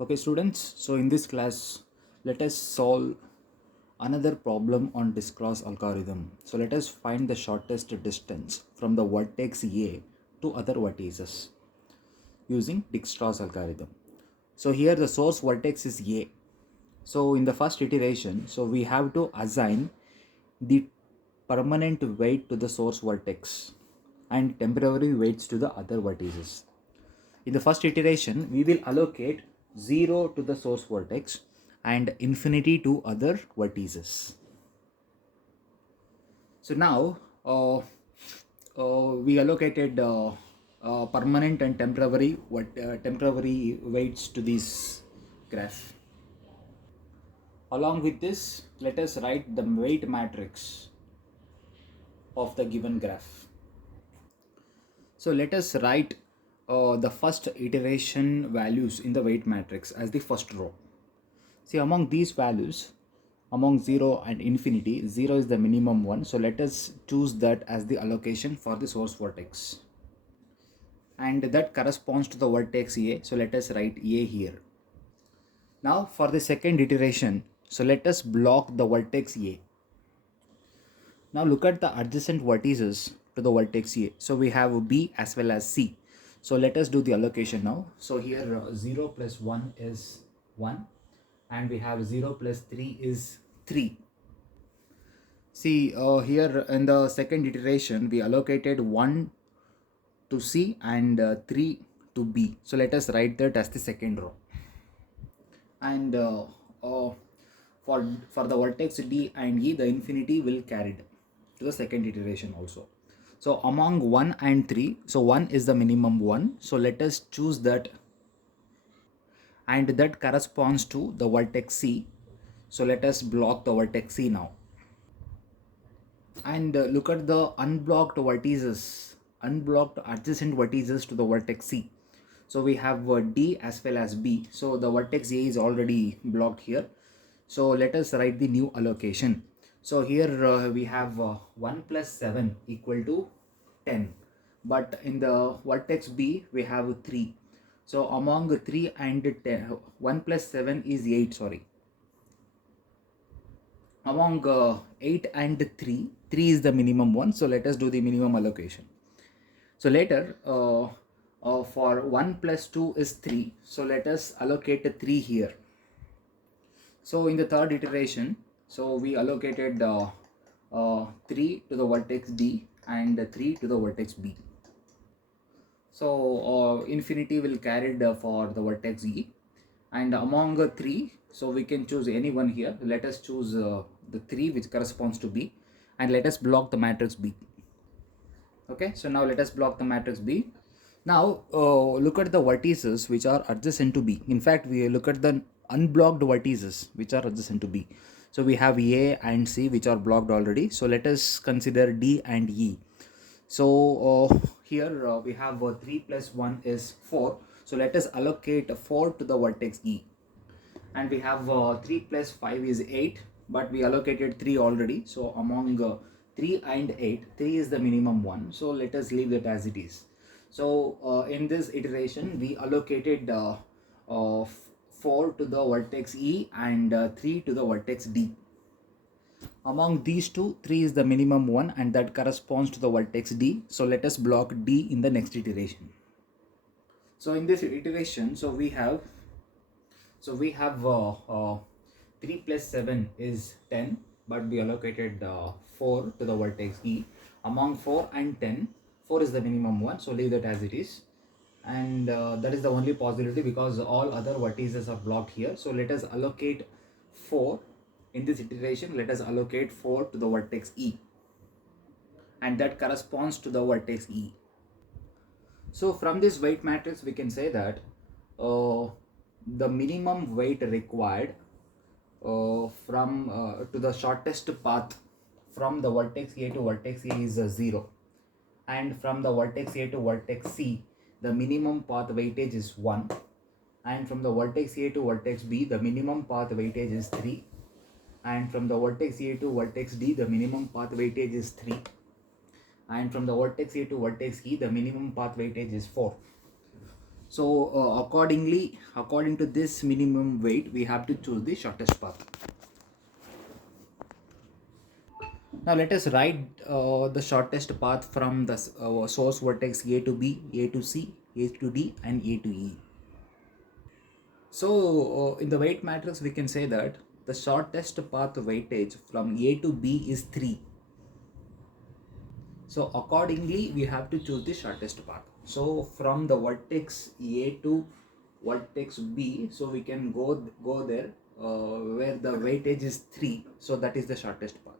Okay students, so in this class let us solve another problem on Dijkstra algorithm. So let us find the shortest distance from the vertex A to other vertices using Dijkstra's algorithm. So here the source vertex is A. So in the first iteration, so we have to assign the permanent weight to the source vertex and temporary weights to the other vertices. In the first iteration, we will allocate 0 to the source vertex and infinity to other vertices. So now we allocated permanent and temporary weights to this graph. Along with this, let us write the weight matrix of the given graph. So let us write the first iteration values in the weight matrix as the first row. See, among these values, among 0 and infinity, 0 is the minimum one. So let us choose that as the allocation for the source vertex. And that corresponds to the vertex A. So let us write A here. Now for the second iteration, so let us block the vertex A. Now look at the adjacent vertices to the vertex A. So we have B as well as C. So let us do the allocation now. So here 0 plus 1 is 1 and we have 0 plus 3 is 3. See here in the second iteration we allocated 1 to C and 3 to B. So let us write that as the second row. And uh, for the vertex D and E, the infinity will carry to the second iteration also. So among 1 and 3, so 1 is the minimum one. So let us choose that, and that corresponds to the vertex C. So let us block the vertex C now. And look at the unblocked adjacent vertices to the vertex C. So we have D as well as B. So the vertex A is already blocked here. So let us write the new allocation. So here we have 1 plus 7 equal to 10. But in the vertex B we have 3. So among 3 and 10, 1 plus 7 is 8, sorry. Among 8 and 3, 3 is the minimum one. So let us do the minimum allocation. So later for 1 plus 2 is 3. So let us allocate 3 here. So in the third iteration, so we allocated 3 to the vertex D and 3 to the vertex B. So infinity will carry for the vertex E, and among 3, so we can choose any one here. Let us choose the 3 which corresponds to B, and let us block the matrix B. Okay, so now let us block the matrix B. Now look at the vertices which are adjacent to B. In fact, we look at the unblocked vertices which are adjacent to B. So we have A and C which are blocked already. So let us consider D and E. So here we have 3 plus 1 is 4. So let us allocate 4 to the vertex E. And we have 3 plus 5 is 8, but we allocated 3 already. So among 3 and 8, 3 is the minimum one. So let us leave it as it is. So in this iteration, we allocated 4 to the vertex E and 3 to the vertex D. Among these two, 3 is the minimum one, and that corresponds to the vertex D. So let us block D in the next iteration. So in this iteration, so we have 3 plus 7 is 10, but we allocated 4 to the vertex E. Among 4 and 10, 4 is the minimum one, so leave that as it is. And that is the only possibility because all other vertices are blocked here. So let us allocate 4 in this iteration. Let us allocate 4 to the vertex E, and that corresponds to the vertex E. So from this weight matrix, we can say that the minimum weight required to the shortest path from the vertex A to vertex A is 0, and from the vertex A to vertex C the minimum path weightage is 1, and from the vertex A to vertex B the minimum path weightage is 3, and from the vertex A to vertex D the minimum path weightage is 3, and from the vertex A to vertex E the minimum path weightage is 4. So according to this minimum weight, we have to choose the shortest path. Now let us write the shortest path from the source vertex A to B, A to C, A to D, and A to E. So in the weight matrix, we can say that the shortest path weightage from A to B is 3. So accordingly, we have to choose the shortest path. So from the vertex A to vertex B, so we can go there where the weightage is 3. So that is the shortest path.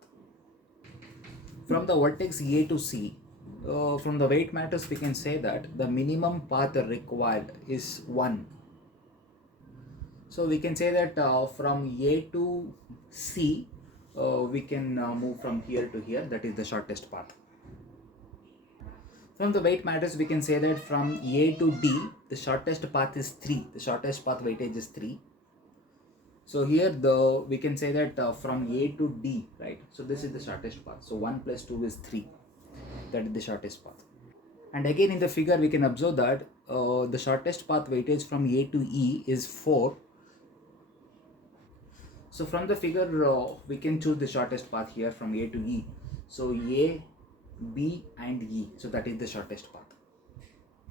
From the vertex A to C, from the weight matrix, we can say that the minimum path required is 1. So we can say that from A to C, we can move from here to here. That is the shortest path. From the weight matrix, we can say that from A to D, the shortest path is 3. The shortest path weightage is 3. So here we can say that from A to D, right? So this is the shortest path. So 1 plus 2 is 3. That is the shortest path. And again in the figure, we can observe that the shortest path weightage from A to E is 4. So from the figure, we can choose the shortest path here from A to E. So A, B, and E. So that is the shortest path.